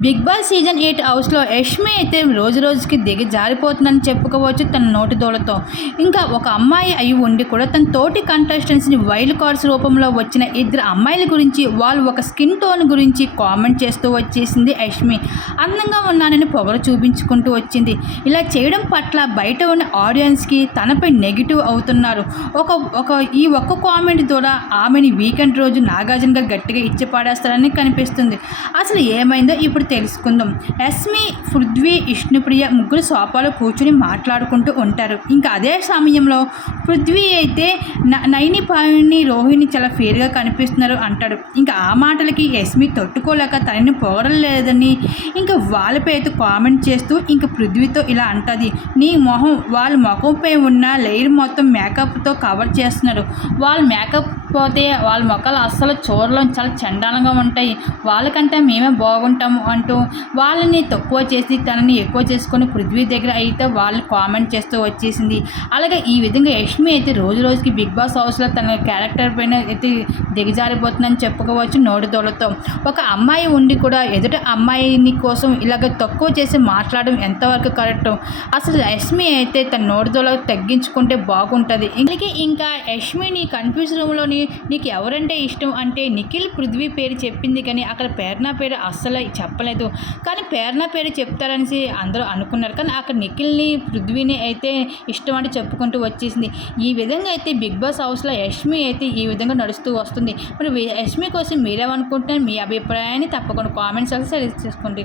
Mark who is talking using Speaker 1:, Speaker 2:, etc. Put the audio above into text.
Speaker 1: Big boss season eight హౌస్లో యష్మి అయితే రోజు రోజుకి దిగి జారిపోతుందని చెప్పుకోవచ్చు తన నోటి దోలతో ఇంకా ఒక అమ్మాయి అయి ఉండి కూడా తన తోటి కంటెస్టెంట్స్ని వైల్డ్ కార్డ్స్ రూపంలో వచ్చిన ఇద్దరు అమ్మాయిల గురించి వాళ్ళు ఒక స్కిన్ టోన్ గురించి కామెంట్ చేస్తూ వచ్చేసింది యష్మి. అందంగా ఉన్నానని పొగరు చూపించుకుంటూ వచ్చింది. ఇలా చేయడం పట్ల బయట ఉన్న ఆడియన్స్కి తనపై నెగిటివ్ అవుతున్నారు. ఒక ఒక ఈ ఒక్క కామెంట్ ద్వారా ఆమెని వీకెండ్ రోజు నాగార్జునగా గట్టిగా ఇచ్చి పాడేస్తారని కనిపిస్తుంది. అసలు ఏమైందో ఇప్పుడు తెలుసుకుందాం. ఎస్మి పృథ్వీ విష్ణుప్రియ ముగ్గురు సోఫాలో కూర్చుని మాట్లాడుకుంటూ ఉంటారు. ఇంకా అదే సమయంలో పృథ్వీ అయితే న- నైని పావిని రోహిణి చాలా ఫేర్గా కనిపిస్తున్నారు అంటాడు. ఇంకా ఆ మాటలకి ఎస్మి తట్టుకోలేక తనని పొగడలేదని ఇంకా వాళ్ళపై అయితే కామెంట్ చేస్తూ ఇంకా పృథ్వీతో ఇలా అంటుంది. నీ మొహం వాళ్ళ ముఖంపై ఉన్న లేయర్ మొత్తం మేకప్తో కవర్ చేస్తున్నారు. వాళ్ళ మేకప్ పోతే వాళ్ళ మొక్కలు అస్సలు చూడడం చాలా చండాలంగా ఉంటాయి. వాళ్ళకంటే మేమే బాగుంటాము అంటూ వాళ్ళని తక్కువ చేసి తనని ఎక్కువ చేసుకొని పృథ్వీ దగ్గర అయితే వాళ్ళు కామెంట్ చేస్తూ వచ్చేసింది. అలాగే ఈ విధంగా యష్మి అయితే రోజు రోజుకి బిగ్ బాస్ హౌస్లో తన క్యారెక్టర్ పైన అయితే దిగజారిపోతుందని చెప్పుకోవచ్చు నోటిదోలతో ఒక అమ్మాయి ఉండి కూడా ఎదుట అమ్మాయిని కోసం ఇలాగ తక్కువ చేసి మాట్లాడడం ఎంతవరకు కరెక్ట్? అసలు యష్మి అయితే తన నోటిదోల తగ్గించుకుంటే బాగుంటుంది. ఇందుకే ఇంకా యష్మిని కన్ఫ్యూజ్ రూమ్లోని నీకు ఎవరంటే ఇష్టం అంటే నిఖిల్ పృథ్వీ పేరు చెప్పింది కానీ అక్కడ పేర్నా పేరు అస్సలు చెప్పలేదు. కానీ పేర్నా పేరు చెప్తారనేసి అందరూ అనుకున్నారు. కానీ అక్కడ నిఖిల్ని పృథ్వీని అయితే ఇష్టం అంటే చెప్పుకుంటూ వచ్చేసింది. ఈ విధంగా అయితే బిగ్ బాస్ హౌస్లో యష్మి అయితే ఈ విధంగా నడుస్తూ వస్తుంది. మరి యష్మి కోసం మీరేమనుకుంటున్నారు? మీ అభిప్రాయాన్ని తప్పకుండా కామెంట్స్ సెలెక్ట్ చేసుకోండి.